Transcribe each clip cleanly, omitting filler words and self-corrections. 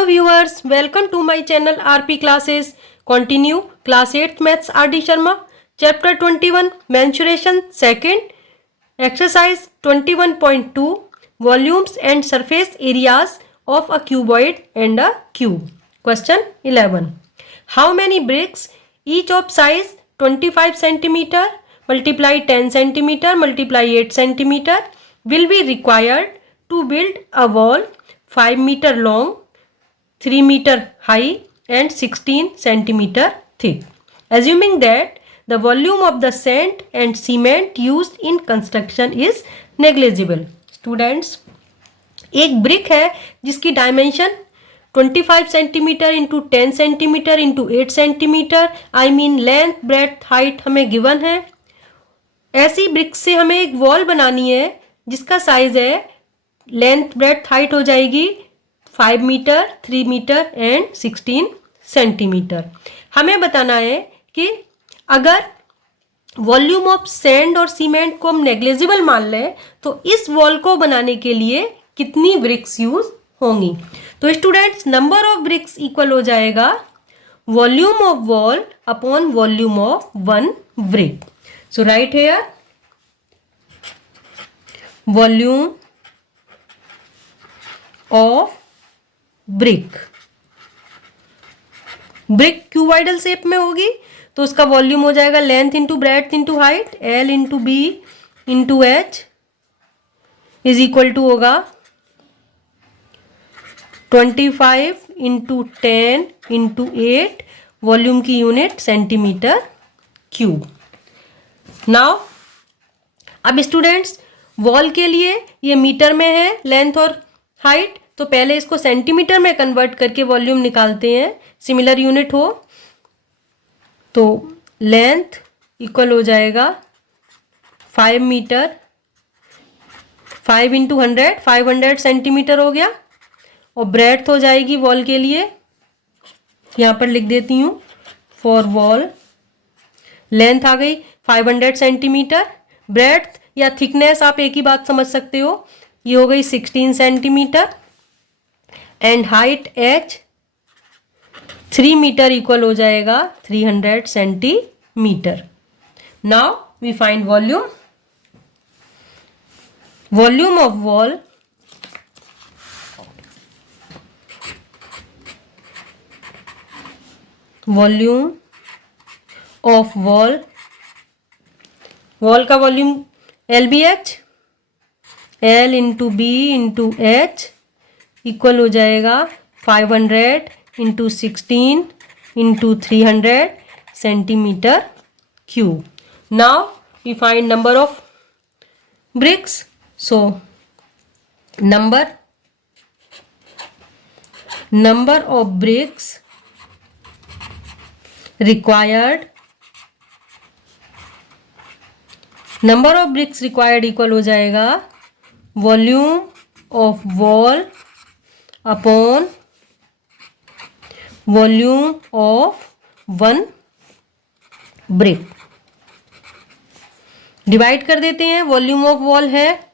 Hello viewers, welcome to my channel RP Classes. Continue class 8th Maths RD Sharma. Chapter 21 Mensuration 2nd. Exercise 21.2 Volumes and surface areas of a cuboid and a cube. Question 11. How many bricks each of size 25 cm multiply 10 cm multiply 8 cm will be required to build a wall 5 meter long, 3 meter high and 16 centimeter thick, assuming that the volume of the sand and cement used in construction is negligible. Students, एक brick है जिसकी dimension 25 centimetre into 10 centimetre into 8 centimetre, I mean length breadth height हमें given है। ऐसी brick से हमें एक wall बनानी है जिसका साइज है, लेंथ ब्रेड्थ हाइट हो जाएगी 5 मीटर, 3 मीटर एंड 16 सेंटीमीटर। हमें बताना है कि अगर वॉल्यूम ऑफ सैंड और सीमेंट को हम नेग्लिजिबल मान लें तो इस वॉल को बनाने के लिए कितनी ब्रिक्स यूज होंगी। तो students, number of bricks equal हो जाएगा volume of wall upon volume of one brick. So right here volume of brick, brick cuboidal shape में होगी तो उसका वॉल्यूम हो जाएगा length into breadth into height, L into B into H is equal to होगा 25 into 10 into 8, volume की unit centimetre cube. Now अब students, wall के लिए ये मीटर में है लेंथ और हाइट, तो पहले इसको सेंटीमीटर में कन्वर्ट करके वॉल्यूम निकालते हैं, सिमिलर यूनिट हो तो लेंथ इक्वल हो जाएगा 5 मीटर, 5 इंटू 100 500 सेंटीमीटर हो गया, और ब्रेड्थ हो जाएगी वॉल के लिए, यहाँ पर लिख देती हूँ फॉर वॉल, लेंथ आ गई 500 सेंटीमीटर, ब्रेड्थ या थिकनेस आप एक ही बात समझ सकते हो, ये हो गई 16 centimetre and height h 3 metre equal हो जाएगा 300 centimetre. Now we find volume, volume of wall volume of wall, wall का volume L B H, L into B into H equal हो जाएगा 500 into 16 into 300 centimetre cube. Now we find number of bricks. So number of bricks required, number of bricks required equal हो जाएगा volume of wall upon volume of one brick. Divide कर देते हैं, volume of wall है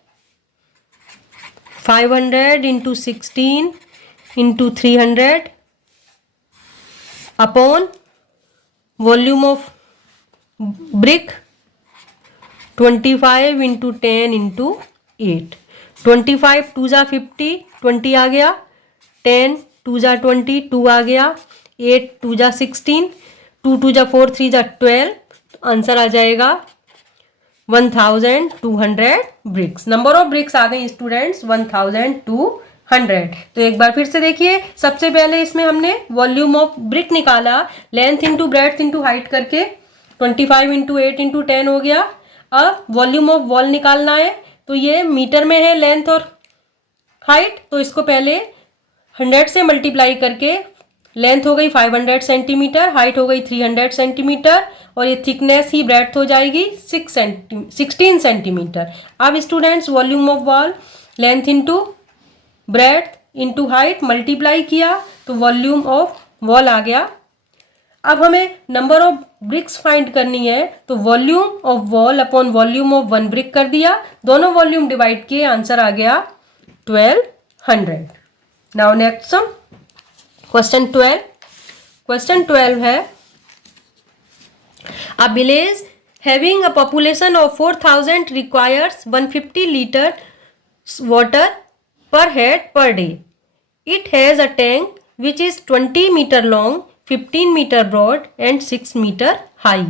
500 into 16 into 300 upon volume of brick 25 into 10 into 8, 25 2 जा 50, 20 आ गया, 10 2 जा 20, 2 आ गया, 8 2 जा 16, 2 2 जा 4, 3 जा 12, आंसर आ जाएगा 1200 ब्रिक्स। नंबर ऑफ ब्रिक्स आ गई स्टूडेंट्स 1200। तो एक बार फिर से देखिए, सबसे पहले इसमें हमने वॉल्यूम ऑफ ब्रिक निकाला, length into breadth into height करके 25 इंटू 8 इंटू 10 हो गया। अब वॉल्यूम ऑफ वॉल निकालना है, तो ये मीटर में है लेंथ और हाइट, तो इसको पहले 100 से मल्टीप्लाई करके लेंथ हो गई 500 सेंटीमीटर, हाइट हो गई 300 सेंटीमीटर और ये थिकनेस ही ब्रेड्थ हो जाएगी 16 सेंटीमीटर। अब students, volume of wall length into breadth into height multiply किया तो वॉल्यूम ऑफ वॉल आ गया। अब हमें नंबर ऑफ ब्रिक्स फाइंड करनी है, तो volume of wall upon volume of one brick कर दिया, दोनों वॉल्यूम डिवाइड किए, आंसर आ गया 1200। नाउ नेक्स्ट सम, क्वेश्चन 12 है, a village having a population of 4,000 requires 150 liter water per head per day. It has a tank which is 20 meter long, 15 meter broad and 6 meter high.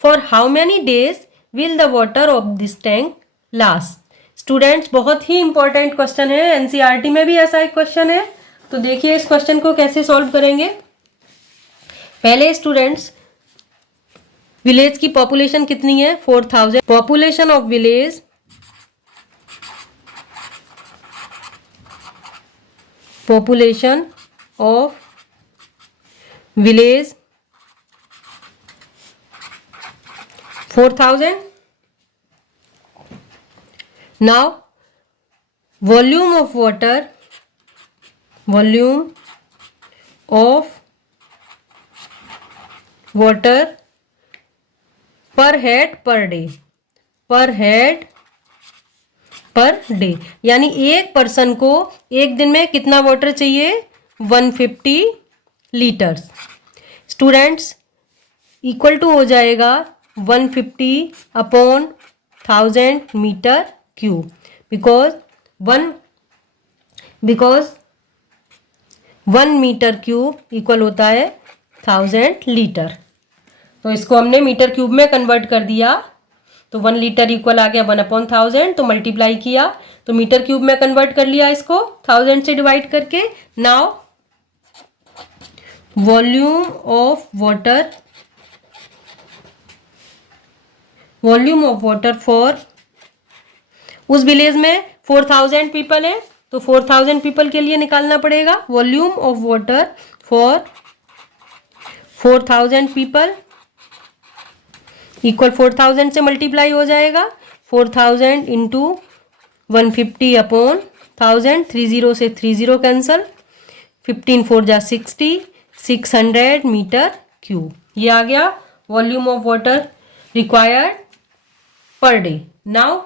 For how many days will the water of this tank last? Students, बहुत ही important question है, NCERT में भी ऐसा एक question है। तो देखिए इस क्वेश्चन को कैसे सॉल्व करेंगे। पहले स्टूडेंट्स, विलेज की पॉपुलेशन कितनी है? 4,000। Population of village, population of village 4,000। Now volume of water, volume of water पर हेड पर डे, पर हेड पर डे, यानी एक पर्सन को एक दिन में कितना वाटर चाहिए? 150 लीटर्स। स्टूडेंट्स, इक्वल टू हो जाएगा 150 upon 1000 metre cube, because 1 metre cube equal होता है 1000 लीटर। तो इसको हमने मीटर क्यूब में कन्वर्ट कर दिया, तो 1 लीटर इक्वल आ गया 1/1000, तो मल्टीप्लाई किया तो मीटर क्यूब में कन्वर्ट कर लिया इसको 1000 से डिवाइड करके। Now volume of water, volume of water for, उस विलेज में 4000 पीपल है तो 4000 पीपल के लिए निकालना पड़ेगा। Volume of water for 4000 people equal 4000 से मल्टीप्लाई हो जाएगा, 4000 इंटू 150 अपॉन 1000, 30 से 30 कैंसल, 15 4 जा 60, 600 मीटर क्यूब। ये आ गया volume of water required per day. Now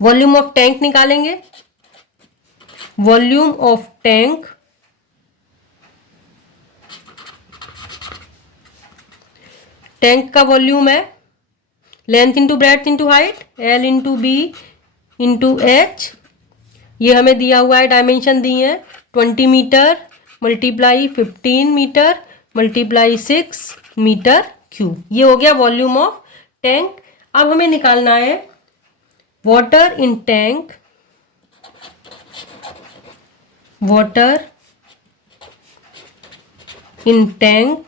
volume of tank निकालेंगे। वॉल्यूम ऑफ टैंक, टैंक का वॉल्यूम है length into breadth into height, L into B into H. ये हमें दिया हुआ है, डायमेंशन दी है 20 metre multiply 15 metre multiply 6 metre cube. ये हो गया वॉल्यूम ऑफ टैंक। अब हमें निकालना है water in tank, water in tank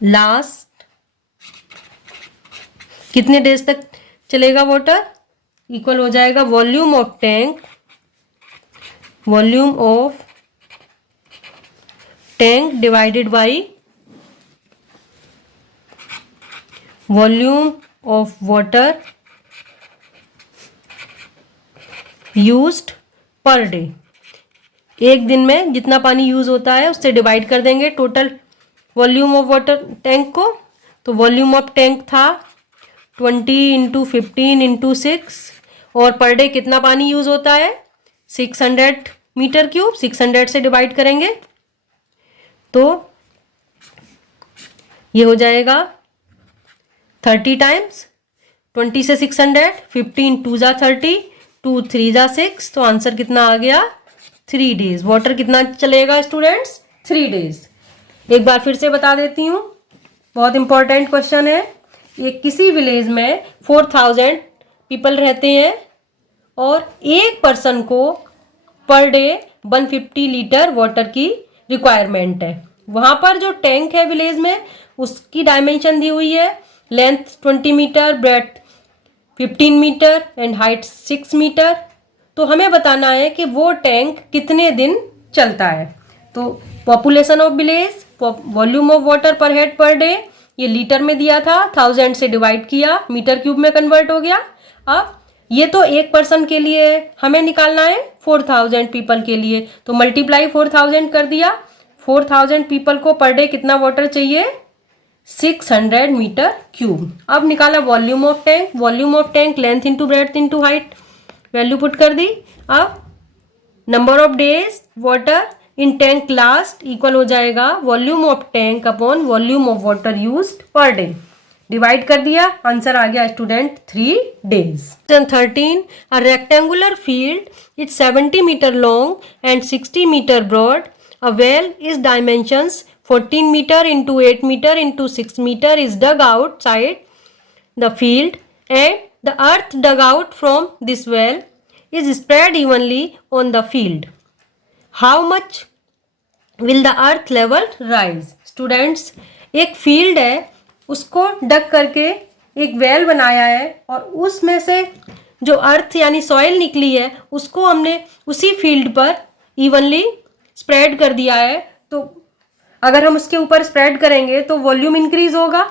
last, कितने डेज तक चलेगा वाटर? इक्वल हो जाएगा volume of tank, volume of tank divided by volume of water used per day. एक दिन में जितना पानी यूज होता है उससे डिवाइड कर देंगे total volume of water tank को। तो वॉल्यूम ऑफ टैंक था 20 इंटू 15 इंटू 6, और पर डे कितना पानी यूज होता है? 600 मीटर क्यूब। 600 से डिवाइड करेंगे तो ये हो जाएगा 30 टाइम्स, 20 से 600, 15 2 जा 30, 2 3 जा 6, तो आंसर कितना आ गया? 3 डेज। वाटर कितना चलेगा स्टूडेंट्स? 3 डेज। एक बार फिर से बता देती हूँ, बहुत इंपॉर्टेंट क्वेश्चन है। ये किसी विलेज में 4000 पीपल रहते हैं और एक पर्सन को पर डे 150 लीटर वाटर की रिक्वायरमेंट है। वहाँ पर जो टैंक है विलेज में, उसकी डायमेंशन दी हुई है, length 20 metre, breadth 15 metre and height 6 metre. तो हमें बताना है कि वो टैंक कितने दिन चलता है। तो population of village, volume of water पर हेड पर डे, ये लीटर में दिया था, 1000 से डिवाइड किया, मीटर क्यूब में कन्वर्ट हो गया। अब ये तो एक पर्सन के लिए है, हमें निकालना है 4000 पीपल के लिए, तो मल्टीप्लाई 4000 कर दिया। 4000 पीपल को पर डे कितना वाटर चाहिए? 600 मीटर क्यूब। अब निकाला volume of tank, volume of tank length into breadth into height, value put कर दी। अब number of days water in tank last equal हो जाएगा volume of tank upon volume of water used per day. Divide कर दिया, answer आ गया student 3 days। Question 13, a rectangular field is 70 metre long and 60 metre broad. A well is dimensions 14 metre into 8 metre into 6 metre is dug outside the field and the earth dug out from this well is spread evenly on the field. How much will the earth level rise? Students, एक field है, उसको डग करके एक well बनाया है और उसमें से जो अर्थ यानी सॉइल निकली है उसको हमने उसी फील्ड पर इवनली स्प्रेड कर दिया है। तो अगर हम उसके ऊपर स्प्रेड करेंगे तो वॉल्यूम इंक्रीज होगा,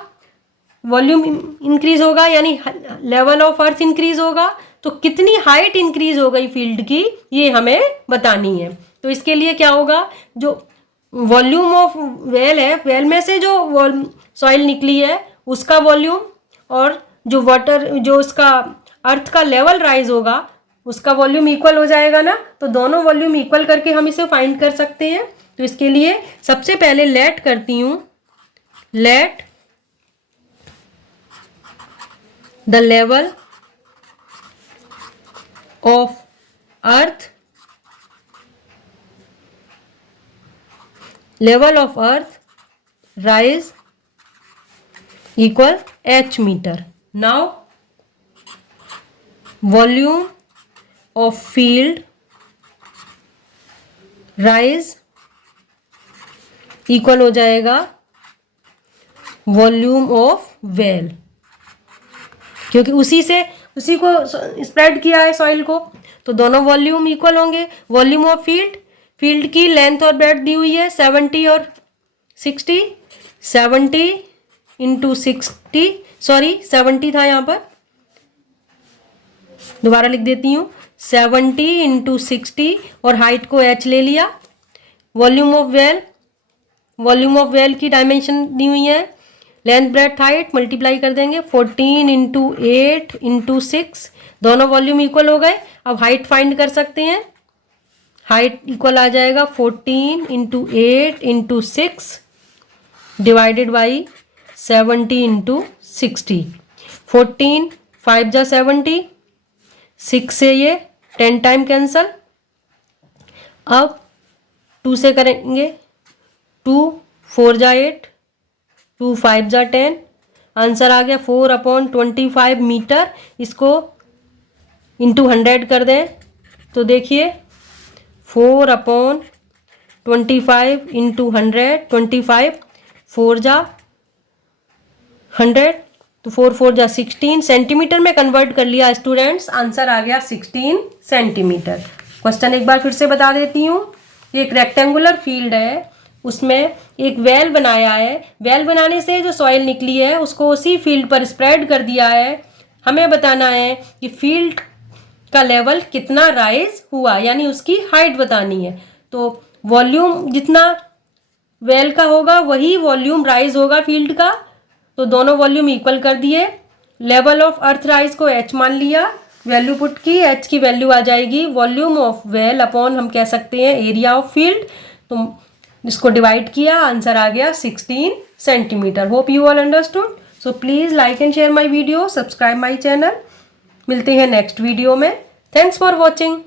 वॉल्यूम इंक्रीज होगा यानी लेवल ऑफ अर्थ इंक्रीज होगा। तो कितनी हाइट इंक्रीज हो गई फील्ड की ये हमें बतानी है। तो इसके लिए क्या होगा, जो वॉल्यूम ऑफ वेल है, वेल में से जो सॉइल निकली है उसका वॉल्यूम और जो वाटर जो उसका अर्थ का लेवल राइज होगा उसका वॉल्यूम इक्वल हो जाएगा ना। तो दोनों वॉल्यूम इक्वल करके हम इसे फाइंड कर सकते हैं। तो इसके लिए सबसे पहले लेट करती हूँ, late the level of earth rise equal h meter. Now volume of field rise equal हो जाएगा वॉल्यूम ऑफ वेल, क्योंकि उसी को स्प्रेड किया है सॉइल को। तो दोनों वॉल्यूम इक्वल होंगे। वॉल्यूम ऑफ फील्ड की लेंथ और ब्रेड्थ दी हुई है 70 और 60, 70 इंटू 60, सॉरी 70 था यहाँ पर, दोबारा लिख देती हूँ 70 इंटू 60 और हाइट को h ले लिया। वॉल्यूम ऑफ वेल की डायमेंशन दी हुई है, लेंथ ब्रेड्थ हाइट मल्टीप्लाई कर देंगे 14 इंटू 8 इंटू 6, दोनों वॉल्यूम इक्वल हो गए। अब हाइट फाइंड कर सकते हैं, हाइट इक्वल आ जाएगा 14 into 8 into 6 divided by 70 into 60। 14 5 जा 70, 6 से ये 10 टाइम कैंसल। अब 2 से करेंगे, 2 4 जा 8, 2 5 जा 10, आंसर आ गया 4/25 मीटर। इसको इंटू 100 कर दें तो देखिए 4/25 इंटू 100, 25 4 जा 100, तो 4 4 जा 16 सेंटीमीटर में कन्वर्ट कर लिया स्टूडेंट्स, आंसर आ गया 16 सेंटीमीटर। क्वेश्चन एक बार फिर से बता देती हूँ। एक रेक्टेंगुलर फील्ड है, उसमें एक वेल बनाया है, वेल बनाने से जो सॉइल निकली है उसको उसी फील्ड पर स्प्रेड कर दिया है। हमें बताना है कि फील्ड का लेवल कितना राइज हुआ, यानी उसकी हाइट बतानी है। तो वॉल्यूम जितना वेल का होगा वही वॉल्यूम राइज होगा फील्ड का। तो दोनों वॉल्यूम इक्वल कर दिए। लेवल ऑफ अर्थ राइज को h मान लिया, वैल्यू पुट की, h की वैल्यू आ जाएगी वॉल्यूम ऑफ वेल अपॉन हम कह सकते हैं एरिया ऑफ फील्ड। तो इसको डिवाइड किया, आंसर आ गया 16 centimetre. Hope you all understood. So please like and share my video, subscribe my channel. मिलते हैं नेक्स्ट वीडियो में। Thanks for watching.